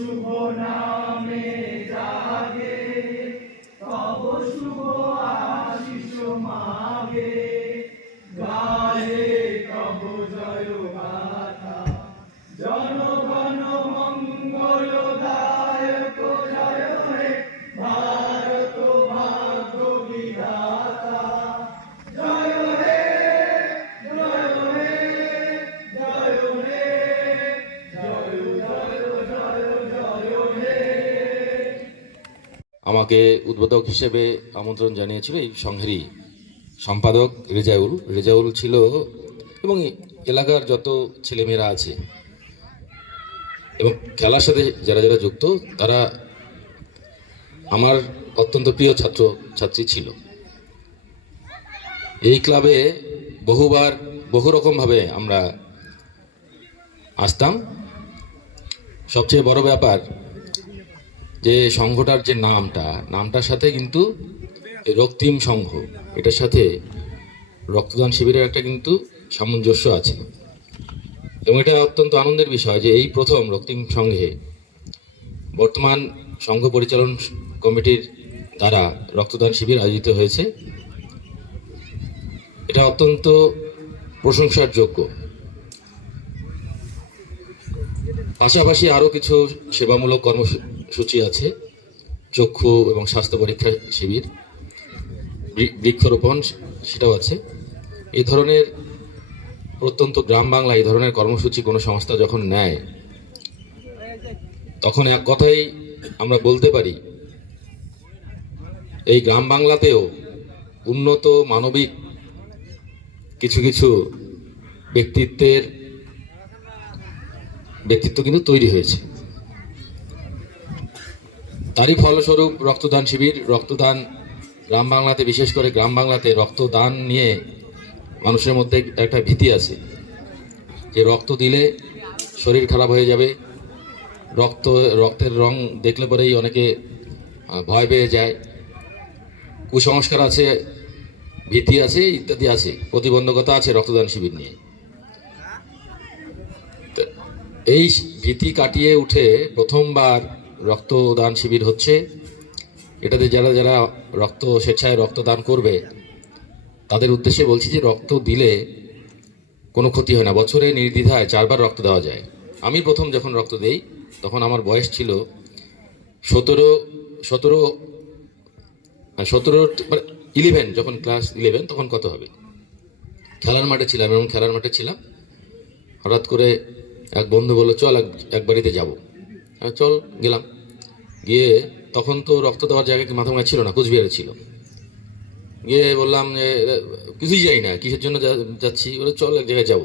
শুভ নামে জাগে তব শুভ আমাকে উদ্বোধক হিসেবে আমন্ত্রণ জানিয়েছিল এই সংঘেরই সম্পাদক রেজাউল। রেজাউল ছিল এবং এলাকার যত ছেলেমেয়েরা আছে এবং খেলার সাথে যারা যারা যুক্ত, তারা আমার অত্যন্ত প্রিয় ছাত্র, ছাত্রী ছিল। এই ক্লাবে বহুবার, বহু রকমভাবে আমরা আসতাম। সবচেয়ে বড় ব্যাপার যে সংঘটার যে নামটা, নামটার সাথে কিন্তু রক্তিম সংঘ, এটার সাথে রক্তদান শিবিরের একটা কিন্তু সামঞ্জস্য আছে। এবং এটা অত্যন্ত আনন্দের বিষয় যে এই প্রথম রক্তিম সংঘে বর্তমান সংঘ পরিচালন কমিটির দ্বারা রক্তদান শিবির আয়োজিত হয়েছে। এটা অত্যন্ত প্রশংসার যোগ্য পাশাপাশি আরও কিছু সেবামূলক কর্মসূচি আছে, চক্ষু এবং স্বাস্থ্য পরীক্ষা শিবির বৃক্ষরোপণ সেটাও আছে। এই ধরনের প্রত্যন্ত গ্রাম বাংলা এই ধরনের কর্মসূচি কোনো সংস্থা যখন নেয়, তখন এক কথাই আমরা বলতে পারি, এই গ্রাম বাংলাতেও উন্নত মানবিক কিছু কিছু ব্যক্তিত্বের ব্যক্তিত্ব কিন্তু তৈরি হয়েছে। তারই ফলস্বরূপ রক্তদান শিবির, রক্তদান গ্রাম বাংলাতে, বিশেষ করে গ্রাম বাংলাতে রক্তদান নিয়ে মানুষের মধ্যে একটা ভীতি আছে। যে রক্ত দিলে শরীর খারাপ হয়ে যাবে, রক্ত, রক্তের রং দেখলে পরেই অনেকে ভয় পেয়ে যায়। কুসংস্কার আছে, ভীতি আছে, ইত্যাদি আছে, প্রতিবন্ধকতা আছে রক্তদান শিবির নিয়ে। এই ভীতি কাটিয়ে উঠে প্রথমবার রক্তদান শিবির হচ্ছে। এটাতে যারা যারা রক্ত স্বেচ্ছায় রক্তদান করবে, তাদের উদ্দেশ্যে বলছি যে রক্ত দিলে কোনো ক্ষতি হয় না। বছরে নির্দ্বিধায় চারবার রক্ত দেওয়া যায়। আমি প্রথম যখন রক্ত দেই, তখন আমার বয়স ছিল সতেরো সতেরো সতেরো মানে ইলেভেন যখন ক্লাস ইলেভেন তখন কত হবে? খেলার মাঠে ছিলাম এবং খেলার মাঠে ছিলাম। হঠাৎ করে এক বন্ধু বলল, চল এক বাড়িতে যাব। চল, গেলাম। গিয়ে তখন তো রক্ত দেওয়ার জায়গায় মাথা মাথা ছিল না? কুচবিহারে ছিল। গিয়ে বললাম যে কিছুই যাই না, কিসের জন্য যাচ্ছি? বলে, চল এক জায়গায় যাব।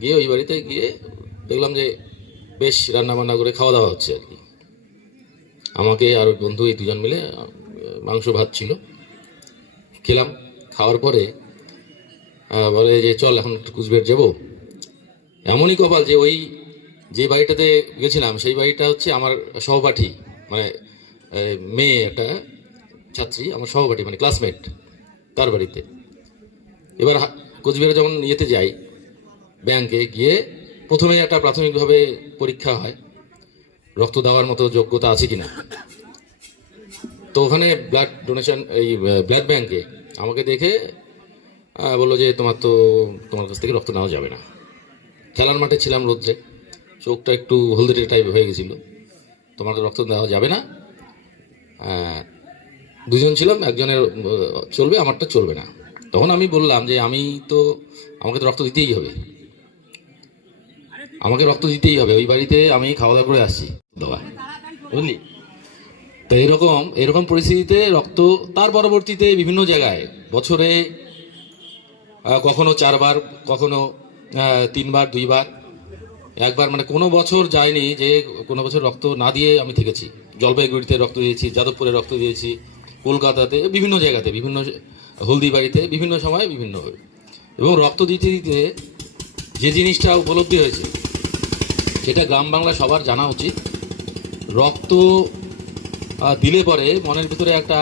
গিয়ে ওই বাড়িতে গিয়ে দেখলাম যে, বেশ রান্না বান্না করে খাওয়া দাওয়া হচ্ছে আর কি। আমাকে আর বন্ধু, এই দুজন মিলে মাংস, ভাত ছিল। খেলাম। খাওয়ার পরে বলে যে, চল এখন একটু কুচবিহার যাব। এমনই কপাল যে ওই যে বাড়িটাতে গেছিলাম, সেই বাড়িটা হচ্ছে আমার সহপাঠী মানে মেয়ে একটা ছাত্রী, আমার সহপাঠী মানে ক্লাসমেট তার বাড়িতে। এবার কোচবিহারে যখন ইয়েতে যাই, ব্যাংকে গিয়ে প্রথমে একটা প্রাথমিকভাবে পরীক্ষা হয়, রক্ত দেওয়ার মতো যোগ্যতা আছে কিনা। তো ওখানে ব্লাড ডোনেশন এই ব্লাড ব্যাংকে আমাকে দেখে বলল যে তোমার তো, তোমার কাছ থেকে রক্ত নেওয়া যাবে না। খেলার মাঠে ছিলাম রোদ্রে। চোখটা একটু হলদে টাইপ হয়ে গেছিল। তোমার রক্ত দেওয়া যাবে না। আহ, দুজন ছিলাম একজনের চলবে আমারটা চলবে না। তখন আমি বললাম যে আমি তো আমাকে তো রক্ত দিতেই হবে। আমাকে রক্ত দিতেই হবে। ওই বাড়িতে আমি খাওয়া দাওয়া করে আসছি দেওয়া বুঝলি? তো এরকম এরকম পরিস্থিতিতে রক্ত তার পরবর্তীতে বিভিন্ন জায়গায় বছরে কখনো চারবার কখনো তিনবার দুইবার একবার মানে কোনো বছর যায়নি যে কোনো বছর রক্ত না দিয়ে আমি থেকেছি। জলপাইগুড়িতে রক্ত দিয়েছি, যাদবপুরে রক্ত দিয়েছি, কলকাতাতে, বিভিন্ন জায়গাতে, বিভিন্ন হলদিবাড়িতে, বিভিন্ন সময়ে বিভিন্নভাবে এবং রক্ত দিতে দিতে যে জিনিসটা উপলব্ধি হয়েছে, সেটা গ্রাম বাংলা সবার জানা উচিত। রক্ত দিলে পরে মনের ভিতরে একটা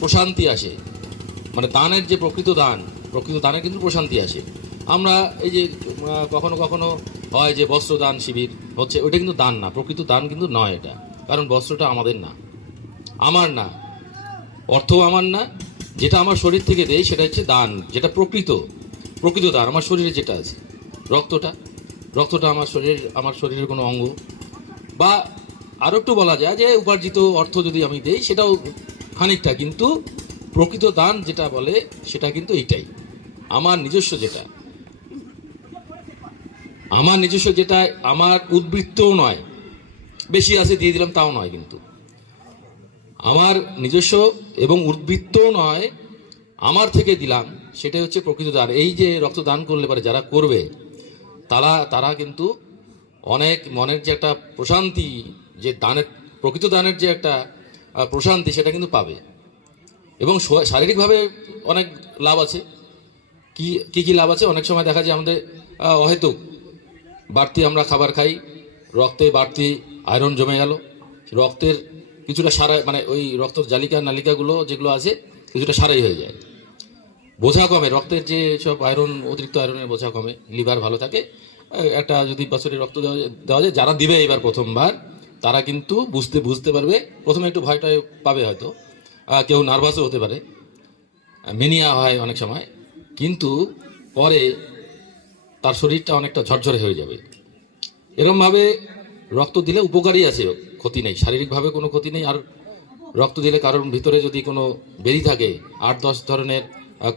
প্রশান্তি আসে। মানে দানের যে প্রকৃত দান, প্রকৃত দানের কিন্তু প্রশান্তি আসে। আমরা এই যে কখনো কখনো হয় যে বস্ত্র দান শিবির হচ্ছে ওটা কিন্তু দান না, প্রকৃত দান কিন্তু নয় এটা। কারণ বস্ত্রটা আমাদের না, আমার না অর্থ আমার না, যেটা আমার শরীর থেকে দেয় সেটা হচ্ছে দান, যেটা প্রকৃত প্রকৃত দান, আমার শরীরে যেটা আছে, রক্তটা রক্তটা আমার শরীর, আমার শরীরের কোনো অঙ্গ। বা আরও একটু বলা যায় যে উপার্জিত অর্থ যদি আমি দেই, সেটাও খানিকটা, কিন্তু প্রকৃত দান যেটা বলে, সেটা কিন্তু এইটাই। আমার নিজস্ব যেটা। আমার নিজস্ব যেটা, আমার উদ্বৃত্তও নয়। বেশি আছে দিয়ে দিলাম, তাও নয় কিন্তু। আমার নিজস্ব এবং উদ্বৃত্তও নয়, আমার থেকে দিলাম, সেটাই হচ্ছে প্রকৃত দান এই যে রক্তদান করলে পারে যারা করবে, তারা তারা কিন্তু অনেক মনের যে একটা প্রশান্তি, যে দানের, প্রকৃত দানের যে একটা প্রশান্তি, সেটা কিন্তু পাবে। এবং শারীরিকভাবে অনেক লাভ আছে। কি কি লাভ আছে? অনেক সময় দেখা যায় আমাদের অহেতুক। বাড়তি আমরা খাবার খাই, রক্তে বাড়তি আয়রন জমে গেল। রক্তের কিছুটা সারা মানে ওই রক্তের জালিকা নালিকাগুলো যেগুলো আছে, কিছুটা সারাই হয়ে যায়। বোঝা কমে, রক্তের যে সব আয়রন অতিরিক্ত আয়রনের বোঝা কমে লিভার ভালো থাকে। একটা যদি বছরে রক্ত দেওয়া দেওয়া যায়, যারা দিবে এবার প্রথমবার, তারা কিন্তু বুঝতে বুঝতে পারবে, প্রথমে একটু ভয়টা পাবে হয়তো। কেউ নার্ভাসও হতে পারে। মেনিয়া হয় অনেক সময়। কিন্তু পরে তার শরীরটা অনেকটা ঝরঝরে হয়ে যাবে। এরমভাবে রক্ত দিলে উপকারী আছে, ক্ষতি নেই। শারীরিকভাবে কোনো ক্ষতি নেই। আর রক্ত দিলে কারোর ভিতরে যদি কোনো বেরি থাকে, আট দশ ধরনের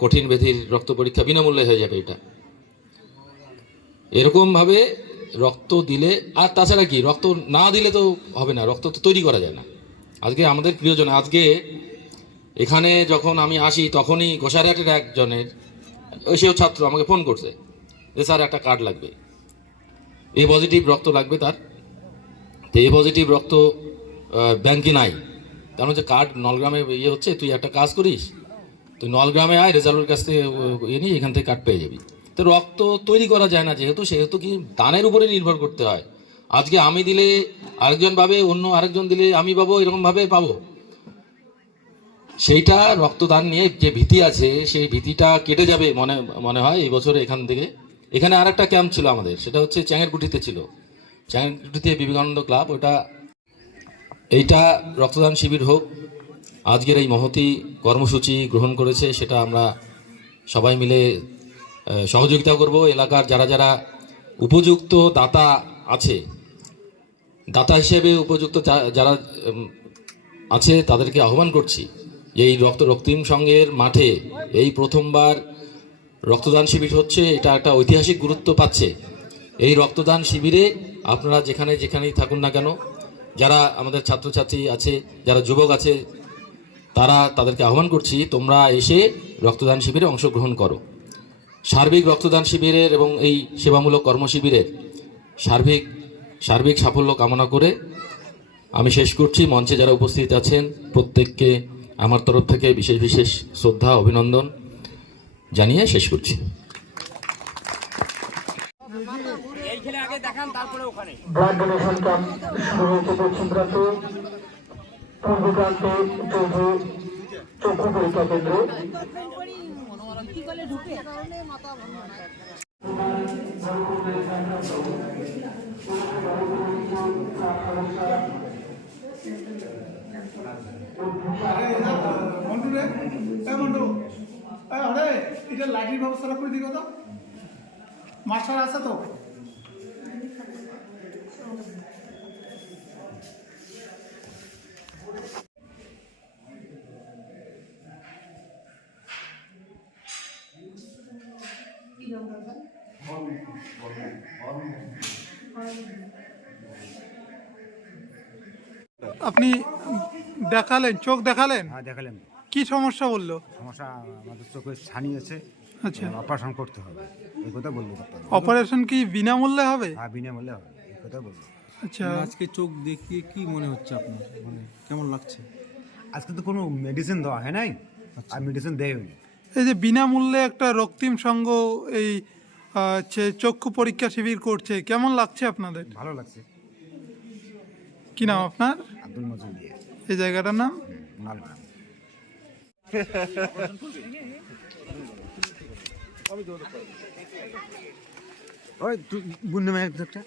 কঠিন ব্যাধির রক্ত পরীক্ষা বিনামূল্যে হয়ে যাবে এটা। এরকমভাবে রক্ত দিলে, আর তাছাড়া কি, রক্ত না দিলে তো হবে না, রক্ত তো তৈরি করা যায় না। আজকে আমাদের প্রিয়জন, আজকে এখানে যখন আমি আসি, তখনই গোসাইরহাটের একজনের, সেও ছাত্র, আমাকে ফোন করছে। যে স্যার একটা কার্ড লাগবে। এ পজিটিভ রক্ত লাগবে তার। তো এ পজিটিভ রক্ত ব্যাংকে নাই। তার মধ্যে কার্ড নলগ্রামে ইয়ে হচ্ছে, তুই একটা কাজ করিস, তুই নলগ্রামে আয়, রেজাল্টের কাছ থেকে ইয়ে নিয়ে এখান থেকে কার্ড পেয়ে যাবি। তো রক্ত তৈরি করা যায় না যেহেতু, সেহেতু কি দানের উপরে নির্ভর করতে হয়। আজকে আমি দিলে আরেকজন পাবে, অন্য আরেকজন দিলে আমি পাবো, এরকমভাবে পাবো। সেইটা রক্তদান নিয়ে যে ভীতি আছে, সেই ভীতিটা কেটে যাবে মনে মনে হয় এই বছর এখান থেকে। এখানে আরেকটা ক্যাম্প ছিল আমাদের, সেটা হচ্ছে চ্যাঙেরকুটিতে ছিল। চ্যাঙেরকুটিতে বিবেকানন্দ ক্লাব ওটা, এইটা রক্তদান শিবির হোক, আজকের এই মহতি কর্মসূচি গ্রহণ করেছে, সেটা আমরা সবাই মিলে সহযোগিতা করব। এলাকার যারা যারা উপযুক্ত দাতা আছে, দাতা হিসেবে উপযুক্ত যারা আছে, তাদেরকে আহ্বান করছি যে এই রক্ত, রক্তিম সংঘের মাঠে এই প্রথমবার রক্তদান শিবির হচ্ছে, এটা একটা ঐতিহাসিক গুরুত্ব পাচ্ছে। এই রক্তদান শিবিরে আপনারা যেখানে যেখানেই থাকুন না কেন, যারা আমাদের ছাত্রছাত্রী আছে, যারা যুবক আছে, তারা তাদেরকে আহ্বান করছি, তোমরা এসে রক্তদান শিবিরে অংশগ্রহণ করো। সার্বিক রক্তদান শিবিরের এবং এই সেবামূলক কর্মশিবিরের সার্বিক সার্বিক সাফল্য কামনা করে আমি শেষ করছি। মঞ্চে যারা উপস্থিত আছেন, প্রত্যেককে আমার তরফ থেকে বিশেষ বিশেষ শ্রদ্ধা, অভিনন্দন। জানিয়ে শেষ করছি। এইখানে আগে দেখান তারপরে ওখানে ব্লাড ডোনেশন ক্যাম্প শুরু হয়েছে পশ্চিম প্রান্তে পূর্ব প্রান্তে চৌধু চক্ষু পরীক্ষা কেন্দ্র। মন্টু রে। হরে এটা লাইটের ব্যবস্থাটা করে দিও তো। মাস্টার আছে তো? আপনি দেখালেন চোখ দেখালেন? হ্যাঁ দেখালাম কি সমস্যা বলল? সমস্যা আমাদের চোখে ছানি আছে। আচ্ছা। অপারেশন করতে হবে। এই কথা বলল অপারেশন কি বিনামূল্যে হবে? হ্যাঁ বিনামূল্যে হবে। এই কথা বলল আচ্ছা। আজকে চোখ দেখিয়ে কি মনে হচ্ছে আপনার? মানে কেমন লাগছে? আজকে তো কোনো মেডিসিন দেওয়া হয় নাই। আর মেডিসিন দেয়নি এই যে বিনামূল্যে একটা রক্তিম সংঘ এই হচ্ছে চক্ষু পরীক্ষা শিবির করছে কেমন লাগছে আপনাদের? ভালো লাগছে। কি নাম আপনার? আব্দুল মজুদ এই জায়গাটার নাম? মালগ্রাম ওই তুই বুন্ডে মেয়ে একটা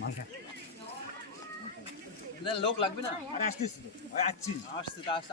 মালটা লোক লাগবে না। আরে আসছিস আসছি। আসছে তা আস-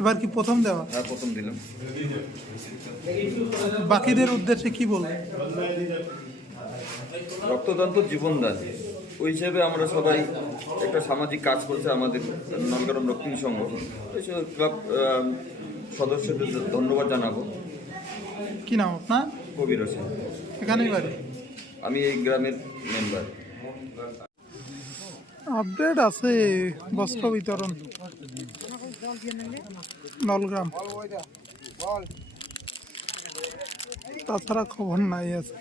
এবার কি প্রথম দেওয়া? হ্যাঁ প্রথম দিলাম। বাকিদের উদ্দেশ্যে কি বলবেন রক্তদান তো জীবনদান ওই হিসেবে আমরা সবাই একটা সামাজিক কাজ করছে আমাদের নলগরম রক্তিম সংঘ। এইসব ক্লাব সদস্যদের ধন্যবাদ জানাব। কি নাম আপনার? কবির হোসেন। এখানেই বাড়ি? আমি এই গ্রামের মেম্বার। আপডেট আছে বস্ত্র বিতরণ। নলগ্রাম। তাছাড়া খবর নাই আছে।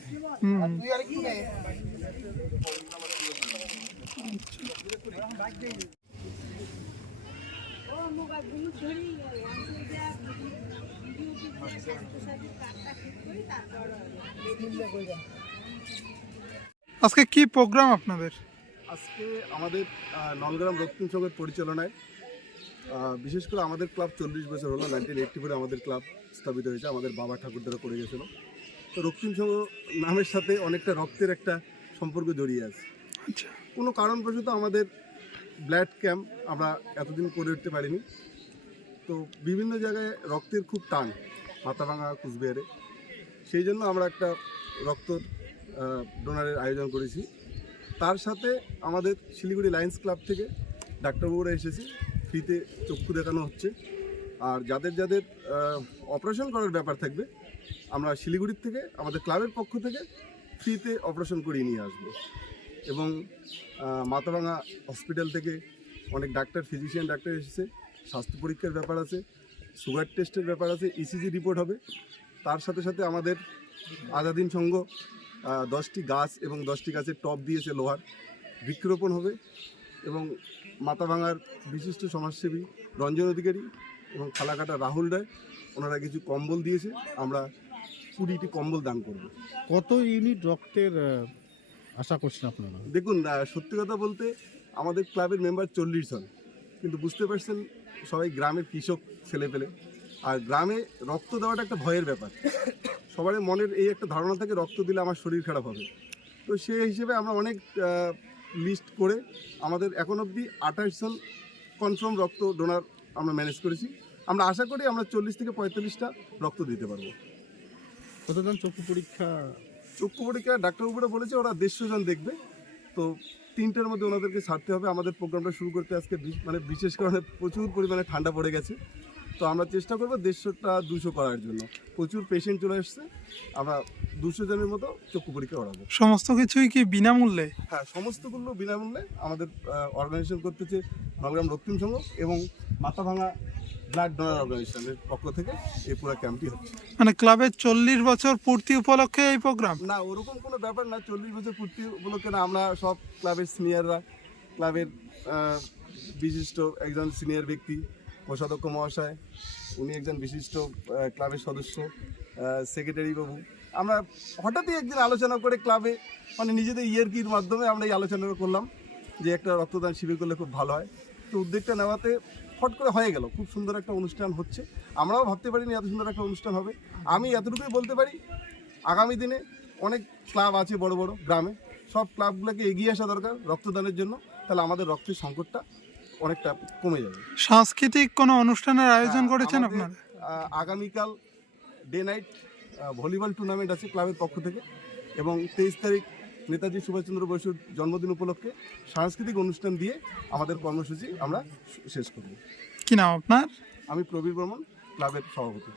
আজকে কি প্রোগ্রাম আপনাদের? আজকে আমাদের নলগ্রাম রক্তিম সংঘের পরিচালনায় বিশেষ করে আমাদের ক্লাব চল্লিশ বছর হলো নাইনটিন এইটটি ফোরে আমাদের ক্লাব স্থাপিত হয়েছে আমাদের বাবা ঠাকুরদারা করে গেছিল। তো রক্তিম সংঘ নামের সাথে অনেকটা রক্তের একটা সম্পর্ক জড়িয়ে আছে। আচ্ছা। কোনো কারণবশত আমাদের ব্লাড ক্যাম্প আমরা এতদিন করে উঠতে পারিনি। তো বিভিন্ন জায়গায় রক্তের খুব টান মাথাভাঙা কুচবিহারে। সেই জন্য আমরা একটা রক্ত ডোনারের আয়োজন করেছি। তার সাথে আমাদের শিলিগুড়ি লায়ন্স ক্লাব থেকে ডাক্তারবাবুরা এসেছে। ফ্রিতে চক্ষু দেখানো হচ্ছে। আর যাদের যাদের অপারেশন করার ব্যাপার থাকবে আমরা শিলিগুড়ির থেকে আমাদের ক্লাবের পক্ষ থেকে ফ্রিতে অপারেশন করিয়ে নিয়ে আসব। এবং আহ, হসপিটাল থেকে অনেক ডাক্তার ফিজিশিয়ান ডাক্তার এসেছে। স্বাস্থ্য পরীক্ষার ব্যাপার আছে সুগার টেস্টের ব্যাপার আছে ইসিজি রিপোর্ট হবে। তার সাথে সাথে আমাদের আজাদিন সংঘ দশটি গাছ এবং দশটি গাছের টপ দিয়েছে লোহার। বৃক্ষরোপণ হবে এবং মাথাভাঙার বিশিষ্ট সমাজসেবী রঞ্জন অধিকারী এবং খালাকাটা রাহুল রায় ওনারা কিছু কম্বল দিয়েছে আমরা কুড়িটি কম্বল দান করব। কত ইউনিট রক্তের আশা করছেন আপনারা? দেখুন সত্যি কথা বলতে আমাদের ক্লাবের মেম্বার চল্লিশ জন কিন্তু বুঝতে পারছেন সবাই গ্রামের কৃষক ছেলে পেলে আর গ্রামে রক্ত দেওয়াটা একটা ভয়ের ব্যাপার। সবার মনের এই একটা ধারণা থাকে রক্ত দিলে আমার শরীর খারাপ হবে। তো সেই হিসেবে আমরা অনেক লিস্ট করে আমাদের এখন অবধি আঠাশ জন কনফার্ম রক্ত ডোনার আমরা ম্যানেজ করেছি। আমরা আশা করি আমরা চল্লিশ থেকে পঁয়তাল্লিশটা রক্ত দিতে পারব। কতজন চক্ষু পরীক্ষা? চক্ষু পরীক্ষা ডাক্তারবাবুরা বলেছে ওরা দেড়শো জন দেখবে। তো তিনটের মধ্যে ওনাদেরকে ছাড়তে হবে। আমাদের প্রোগ্রামটা শুরু করতে আজকে মানে বিশেষ কারণে প্রচুর পরিমাণে ঠান্ডা পড়ে গেছে। তো আমরা চেষ্টা করব দেড়শোটা দুশো করার জন্য। প্রচুর পেশেন্ট চলে এসছে। আমরা দুশো জনের মতো চক্ষু পরীক্ষা করাবো। সমস্ত কিছুই কি বিনামূল্যে? হ্যাঁ সমস্তগুলো বিনামূল্যে আমাদের অর্গানাইজেশন করতেছে নলগ্রাম রক্তিম সংঘ এবং মাথাভাঙা ব্লাড ডোনার অর্গানাইজেশনের পক্ষ থেকে এই পুরো ক্যাম্পটি হচ্ছে। মানে ক্লাবের চল্লিশ বছর পূর্তি উপলক্ষে এই প্রোগ্রাম না ওরকম কোনো ব্যাপার না চল্লিশ বছর পূর্তি উপলক্ষে না আমরা সব ক্লাবের সিনিয়ররা ক্লাবের বিশিষ্ট একজন সিনিয়র ব্যক্তি কোষাধ্যক্ষ মহাশয়, উনি একজন বিশিষ্ট ক্লাবের সদস্য সেক্রেটারি বাবু। আমরা হঠাৎই একদিন আলোচনা করে ক্লাবে মানে নিজেদের ইয়ারকির মাধ্যমে আমরা এই আলোচনাটা করলাম যে একটা রক্তদান শিবির করলে খুব ভালো হয়। তো উদ্যোগটা নেওয়াতে ফট করে হয়ে গেল, খুব সুন্দর একটা অনুষ্ঠান হচ্ছে। আমরাও ভাবতে পারিনি এত সুন্দর একটা অনুষ্ঠান হবে। আমি এতটুকুই বলতে পারি, আগামী দিনে অনেক ক্লাব আছে বড় বড় গ্রামে, সব ক্লাবগুলোকে এগিয়ে আসা দরকার রক্তদানের জন্য। তাহলে আমাদের রক্তের সংকটটা অনেকটা কমে যাবে। সাংস্কৃতিক কোনো অনুষ্ঠানের আয়োজন হ্যাঁ, করেছেন আপনারা? আগামীকাল ডে নাইট ভলিবল টুর্নামেন্ট আছে ক্লাবের পক্ষ থেকে এবং তেইশ তারিখ নেতাজি সুভাষচন্দ্র বসুর জন্মদিন উপলক্ষে সাংস্কৃতিক অনুষ্ঠান দিয়ে আমাদের কর্মসূচি আমরা শেষ করব। কি নাম আপনার? আমি প্রবীর বর্মন ক্লাবের সভাপতি।